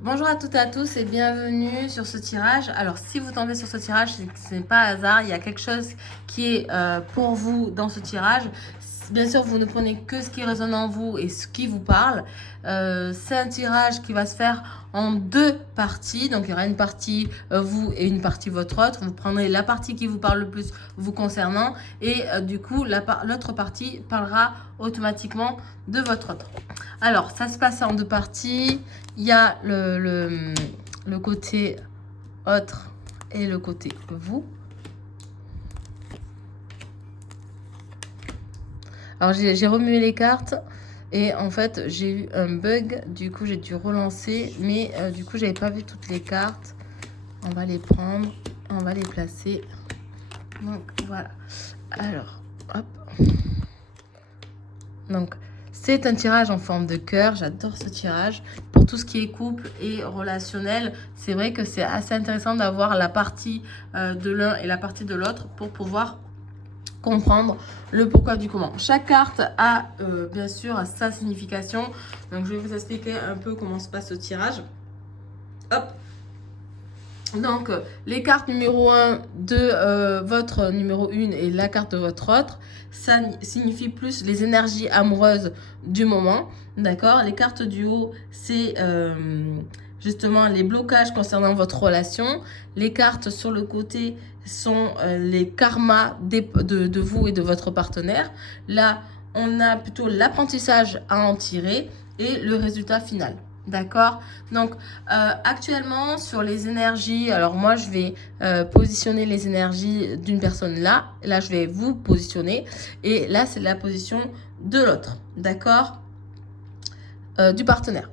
Bonjour à toutes et à tous et bienvenue sur ce tirage. Alors si vous tombez sur ce tirage, ce n'est pas hasard, il y a quelque chose qui est pour vous dans ce tirage. Bien sûr, vous ne prenez que ce qui résonne en vous et ce qui vous parle. C'est un tirage qui va se faire en deux parties. Donc, il y aura une partie vous et une partie votre autre. Vous prendrez la partie qui vous parle le plus vous concernant. Et du coup, l'autre partie parlera automatiquement de votre autre. Alors, ça se passe en deux parties. Il y a le côté autre et le côté vous. Alors, j'ai remué les cartes et en fait, j'ai eu un bug. Du coup, j'ai dû relancer. Mais du coup, j'avais pas vu toutes les cartes. On va les prendre. On va les placer. Donc, voilà. Alors, hop. Donc, c'est un tirage en forme de cœur. J'adore ce tirage. Pour tout ce qui est couple et relationnel, c'est vrai que c'est assez intéressant d'avoir la partie de l'un et la partie de l'autre pour pouvoir comprendre le pourquoi du comment. Chaque carte a bien sûr sa signification. Donc, je vais vous expliquer un peu comment se passe ce tirage. Hop. Donc, les cartes numéro 1 de votre numéro 1 et la carte de votre autre, ça signifie plus les énergies amoureuses du moment. D'accord? Les cartes du haut, c'est justement les blocages concernant votre relation. Les cartes sur le côté sont les karmas de vous et de votre partenaire. Là, on a plutôt l'apprentissage à en tirer et le résultat final. D'accord? Donc, actuellement, sur les énergies, alors moi, je vais positionner les énergies d'une personne là. Là, je vais vous positionner. Et là, c'est la position de l'autre. D'accord? Du partenaire.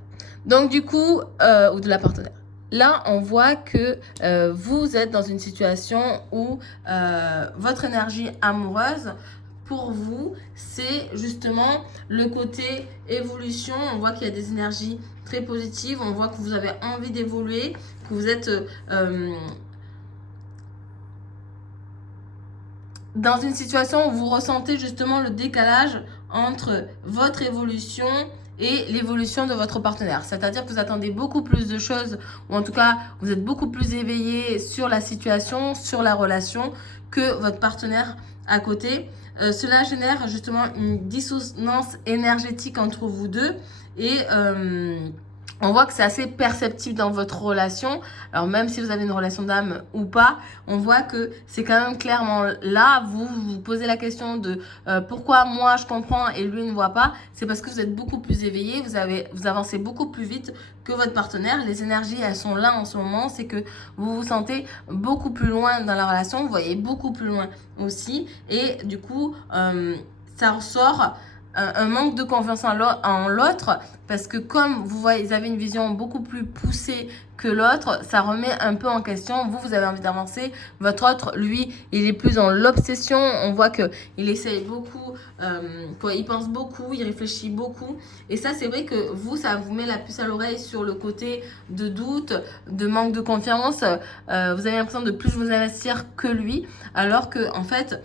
Donc, du coup, ou de la partenaire. Là, on voit que vous êtes dans une situation où votre énergie amoureuse, pour vous, c'est justement le côté évolution. On voit qu'il y a des énergies très positives. On voit que vous avez envie d'évoluer, que vous êtes dans une situation où vous ressentez justement le décalage entre votre évolution et l'évolution de votre partenaire. C'est-à-dire que vous attendez beaucoup plus de choses, ou en tout cas, vous êtes beaucoup plus éveillé sur la situation, sur la relation, que votre partenaire à côté. Cela génère justement une dissonance énergétique entre vous deux et on voit que c'est assez perceptible dans votre relation. Alors même si vous avez une relation d'âme ou pas, on voit que c'est quand même clairement là. Vous vous posez la question de pourquoi moi je comprends et lui ne voit pas. C'est parce que vous êtes beaucoup plus éveillé, vous avancez beaucoup plus vite que votre partenaire. Les énergies, elles sont là en ce moment. C'est que vous vous sentez beaucoup plus loin dans la relation. Vous voyez beaucoup plus loin aussi. Et du coup, ça ressort un manque de confiance en l'autre parce que comme vous avez une vision beaucoup plus poussée que l'autre, ça remet un peu en question. Vous avez envie d'avancer. Votre autre, lui, il est plus dans l'obsession. On voit qu'il essaye beaucoup, il pense beaucoup, il réfléchit beaucoup. Et ça, c'est vrai que vous, ça vous met la puce à l'oreille sur le côté de doute, de manque de confiance. Vous avez l'impression de plus vous investir que lui, alors que en fait...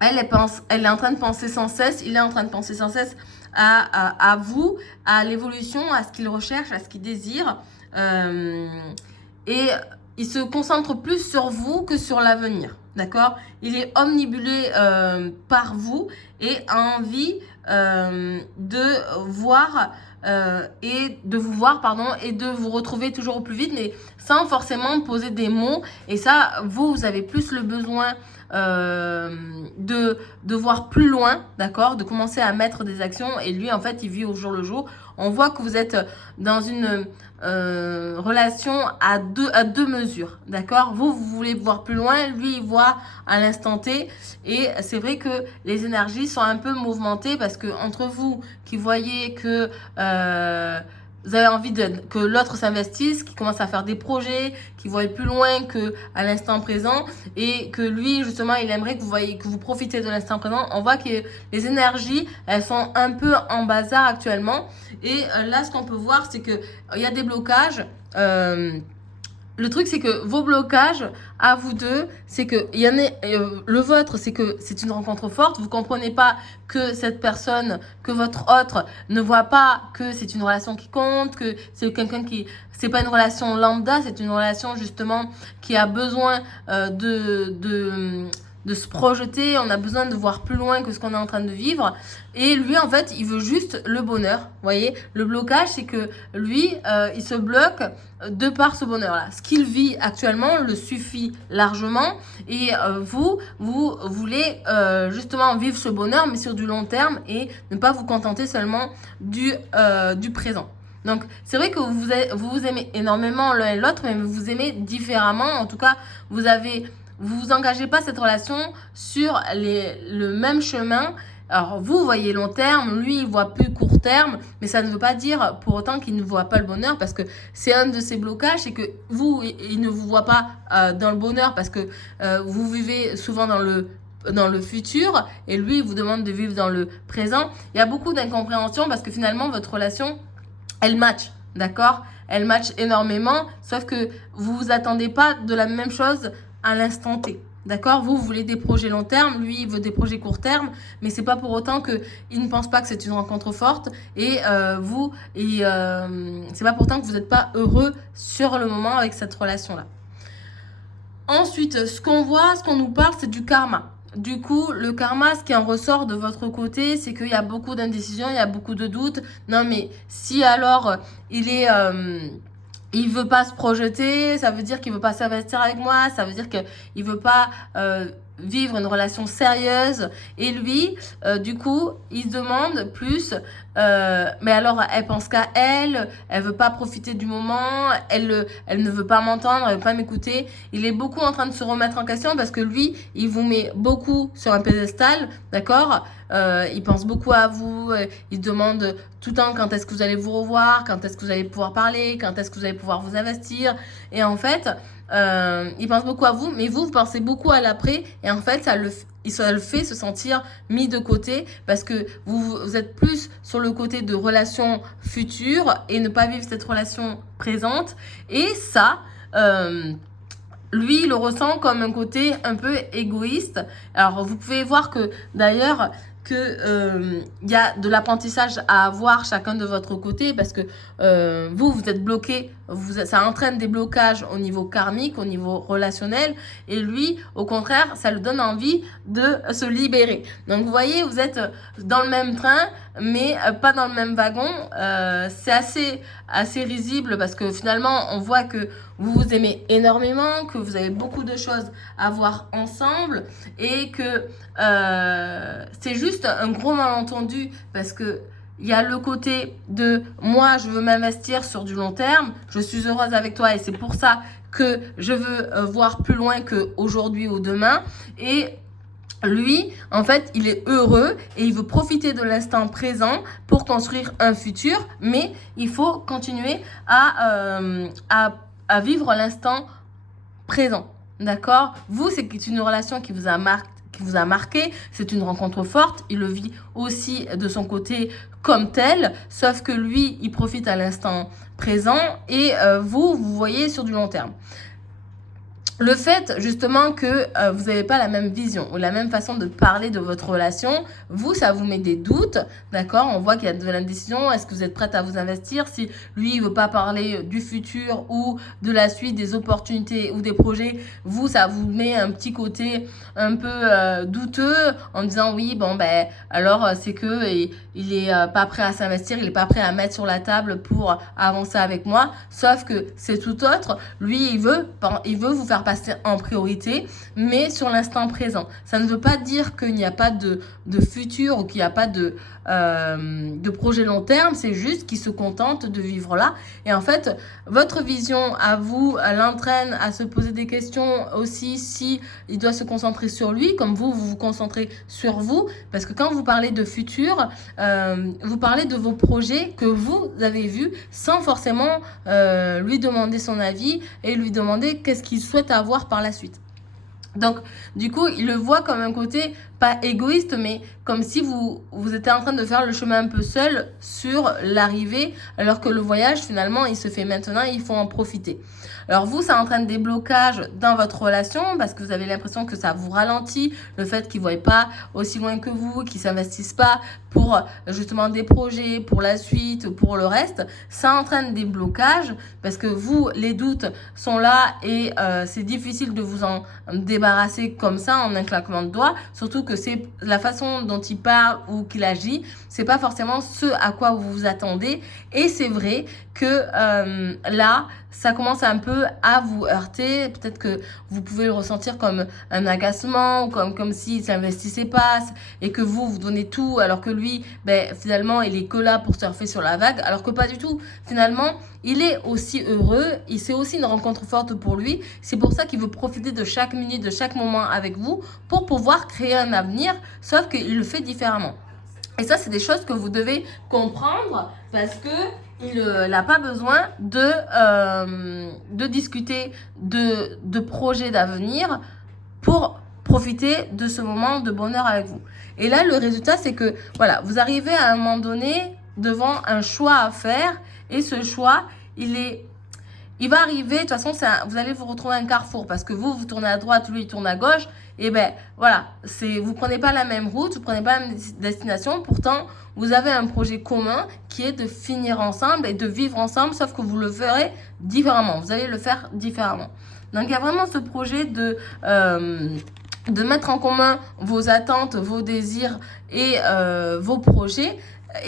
elle est en train de penser sans cesse, il est en train de penser sans cesse à vous, à l'évolution, à ce qu'il recherche, à ce qu'il désire. Et il se concentre plus sur vous que sur l'avenir. D'accord? Il est omnibulé par vous et a envie de voir et de vous voir, pardon, et de vous retrouver toujours au plus vite, mais sans forcément poser des mots. Et ça, vous avez plus le besoin de voir plus loin, d'accord, de commencer à mettre des actions. Et lui, en fait, il vit au jour le jour. On voit que vous êtes dans une relation à deux mesures, d'accord. Vous voulez voir plus loin, lui, il voit à l'instant T. Et c'est vrai que les énergies sont un peu mouvementées parce que entre vous qui voyez que vous avez envie que l'autre s'investisse, qu'il commence à faire des projets, qu'il voit plus loin que à l'instant présent, et que lui, justement, il aimerait que vous profitez de l'instant présent. On voit que les énergies, elles sont un peu en bazar actuellement. Et là, ce qu'on peut voir, c'est que il y a des blocages. le truc, c'est que vos blocages, à vous deux, c'est que il y en a, le vôtre, c'est que c'est une rencontre forte. Vous comprenez pas que cette personne, que votre autre ne voit pas que c'est une relation qui compte, que c'est quelqu'un qui, c'est pas une relation lambda, c'est une relation justement qui a besoin de se projeter, on a besoin de voir plus loin que ce qu'on est en train de vivre. Et lui, en fait, il veut juste le bonheur. Vous voyez, le blocage, c'est que lui, il se bloque de par ce bonheur-là. Ce qu'il vit actuellement le suffit largement. Et vous voulez justement vivre ce bonheur, mais sur du long terme et ne pas vous contenter seulement du présent. Donc, c'est vrai que vous aimez énormément l'un et l'autre, mais vous vous aimez différemment. En tout cas, vous engagez pas cette relation sur le même chemin. Alors, vous voyez long terme, lui, il voit plus court terme, mais ça ne veut pas dire pour autant qu'il ne voit pas le bonheur, parce que c'est un de ses blocages, c'est que vous, il ne vous voit pas dans le bonheur, parce que vous vivez souvent dans le futur, et lui, il vous demande de vivre dans le présent. Il y a beaucoup d'incompréhension, parce que finalement, votre relation, elle match, d'accord? Elle match énormément, sauf que vous vous attendez pas de la même chose à l'instant T. D'accord? Vous voulez des projets long terme, lui, il veut des projets court terme, mais c'est pas pour autant qu'il ne pense pas que c'est une rencontre forte et c'est pas pour autant que vous n'êtes pas heureux sur le moment avec cette relation-là. Ensuite, ce qu'on nous parle, c'est du karma. Du coup, le karma, ce qui en ressort de votre côté, c'est qu'il y a beaucoup d'indécisions, il y a beaucoup de doutes. Non, mais si alors il veut pas se projeter, ça veut dire qu'il veut pas s'investir avec moi, ça veut dire qu'il veut pas vivre une relation sérieuse. Et lui, du coup, il se demande plus, mais alors elle pense qu'à elle veut pas profiter du moment, elle ne veut pas m'entendre, elle veut pas m'écouter. Il est beaucoup en train de se remettre en question parce que lui, il vous met beaucoup sur un pédestal, d'accord? Il pense beaucoup à vous, il demande tout le temps quand est-ce que vous allez vous revoir, quand est-ce que vous allez pouvoir parler, quand est-ce que vous allez pouvoir vous investir. Et en fait, il pense beaucoup à vous, mais vous pensez beaucoup à l'après. Et en fait, ça le fait se sentir mis de côté parce que vous êtes plus sur le côté de relation future et ne pas vivre cette relation présente. Et ça... lui, il le ressent comme un côté un peu égoïste. Alors, vous pouvez voir que, d'ailleurs, il y a de l'apprentissage à avoir chacun de votre côté parce que vous êtes bloqué, ça entraîne des blocages au niveau karmique, au niveau relationnel, et lui, au contraire, ça lui donne envie de se libérer. Donc, vous voyez, vous êtes dans le même train, mais pas dans le même wagon. C'est assez risible parce que finalement, on voit que vous vous aimez énormément, que vous avez beaucoup de choses à voir ensemble et que c'est juste un gros malentendu parce que il y a le côté de moi, je veux m'investir sur du long terme, je suis heureuse avec toi et c'est pour ça que je veux voir plus loin qu'aujourd'hui ou demain. Et lui, en fait, il est heureux et il veut profiter de l'instant présent pour construire un futur, mais il faut continuer à vivre l'instant présent. D'accord? Vous, c'est une relation qui vous a marqué, c'est une rencontre forte, il le vit aussi de son côté comme tel, sauf que lui, il profite à l'instant présent et vous voyez sur du long terme. Le fait justement que vous n'avez pas la même vision ou la même façon de parler de votre relation, vous, ça vous met des doutes, d'accord? On voit qu'il y a de l'indécision. Est-ce que vous êtes prête à vous investir? Si lui, il veut pas parler du futur ou de la suite, des opportunités ou des projets, vous, ça vous met un petit côté un peu douteux en disant oui, bon, ben, alors c'est que il est pas prêt à s'investir, il est pas prêt à mettre sur la table pour avancer avec moi. Sauf que c'est tout autre. Lui, il veut vous faire passer en priorité, mais sur l'instant présent. Ça ne veut pas dire qu'il n'y a pas de futur ou qu'il n'y a pas de projet long terme, c'est juste qu'il se contente de vivre là. Et en fait, votre vision à vous l'entraîne à se poser des questions aussi si il doit se concentrer sur lui, comme vous vous concentrez sur vous, parce que quand vous parlez de futur, vous parlez de vos projets que vous avez vus sans forcément lui demander son avis et lui demander qu'est-ce qu'il souhaite avoir par la suite. Donc, du coup, il le voit comme un côté, pas égoïste, mais comme si vous étiez en train de faire le chemin un peu seul sur l'arrivée, alors que le voyage, finalement, il se fait maintenant et il faut en profiter. Alors vous, ça entraîne des blocages dans votre relation parce que vous avez l'impression que ça vous ralentit, le fait qu'ils ne voient pas aussi loin que vous, qu'ils ne s'investissent pas pour justement des projets, pour la suite, pour le reste. Ça entraîne des blocages parce que vous, les doutes sont là et c'est difficile de vous en débarrasser comme ça en un claquement de doigts, surtout que c'est la façon dont il parle ou qu'il agit, c'est pas forcément ce à quoi vous vous attendez. Et c'est vrai que là, ça commence un peu à vous heurter. Peut-être que vous pouvez le ressentir comme un agacement, ou comme s'il ne s'investissait pas et que vous donnez tout, alors que lui, ben, finalement, il est que là pour surfer sur la vague, alors que pas du tout. Finalement, il est aussi heureux, c'est aussi une rencontre forte pour lui. C'est pour ça qu'il veut profiter de chaque minute, de chaque moment avec vous pour pouvoir créer un avenir, sauf qu'il le fait différemment. Et ça, c'est des choses que vous devez comprendre parce que il n'a pas besoin de discuter de projets d'avenir pour profiter de ce moment de bonheur avec vous. Et là, le résultat, c'est que voilà, vous arrivez à un moment donné devant un choix à faire et ce choix, il va arriver, de toute façon, vous allez vous retrouver à un carrefour parce que vous tournez à droite, lui, il tourne à gauche. Et ben voilà, vous ne prenez pas la même route, vous ne prenez pas la même destination. Pourtant, vous avez un projet commun qui est de finir ensemble et de vivre ensemble, sauf que vous le ferez différemment. Vous allez le faire différemment. Donc, il y a vraiment ce projet de mettre en commun vos attentes, vos désirs et vos projets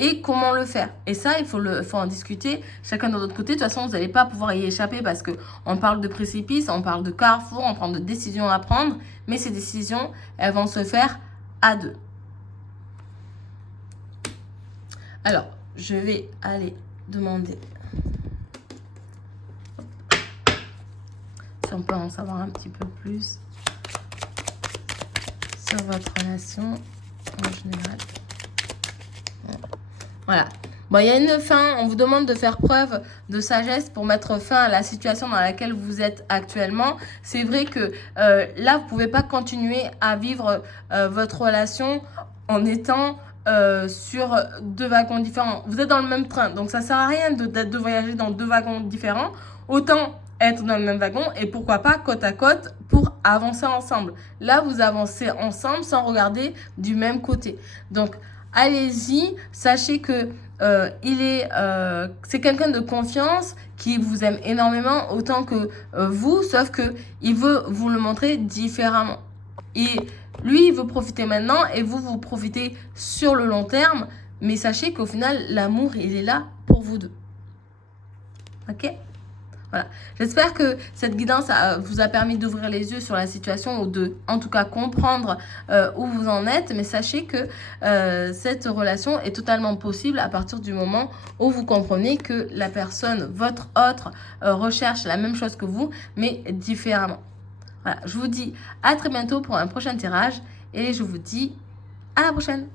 et comment le faire. Et ça, il faut en discuter chacun de l'autre côté. De toute façon, vous n'allez pas pouvoir y échapper parce qu'on parle de précipice, on parle de carrefour, on parle de décisions à prendre. Mais ces décisions, elles vont se faire à deux. Alors, je vais aller demander si on peut en savoir un petit peu plus sur votre relation en général. Voilà. Bon, il y a une fin. On vous demande de faire preuve de sagesse pour mettre fin à la situation dans laquelle vous êtes actuellement. C'est vrai que là, vous ne pouvez pas continuer à vivre votre relation en étant sur deux wagons différents. Vous êtes dans le même train, donc ça ne sert à rien de voyager dans deux wagons différents. Autant être dans le même wagon et pourquoi pas côte à côte pour avancer ensemble. Là, vous avancez ensemble sans regarder du même côté. Donc, allez-y, sachez que c'est quelqu'un de confiance qui vous aime énormément autant que vous, sauf que il veut vous le montrer différemment. Et lui, il veut profiter maintenant et vous profitez sur le long terme, mais sachez qu'au final, l'amour, il est là pour vous deux. Ok ? Voilà. J'espère que cette guidance vous a permis d'ouvrir les yeux sur la situation ou de, en tout cas, comprendre où vous en êtes. Mais sachez que cette relation est totalement possible à partir du moment où vous comprenez que la personne, votre autre, recherche la même chose que vous, mais différemment. Voilà. Je vous dis à très bientôt pour un prochain tirage et je vous dis à la prochaine.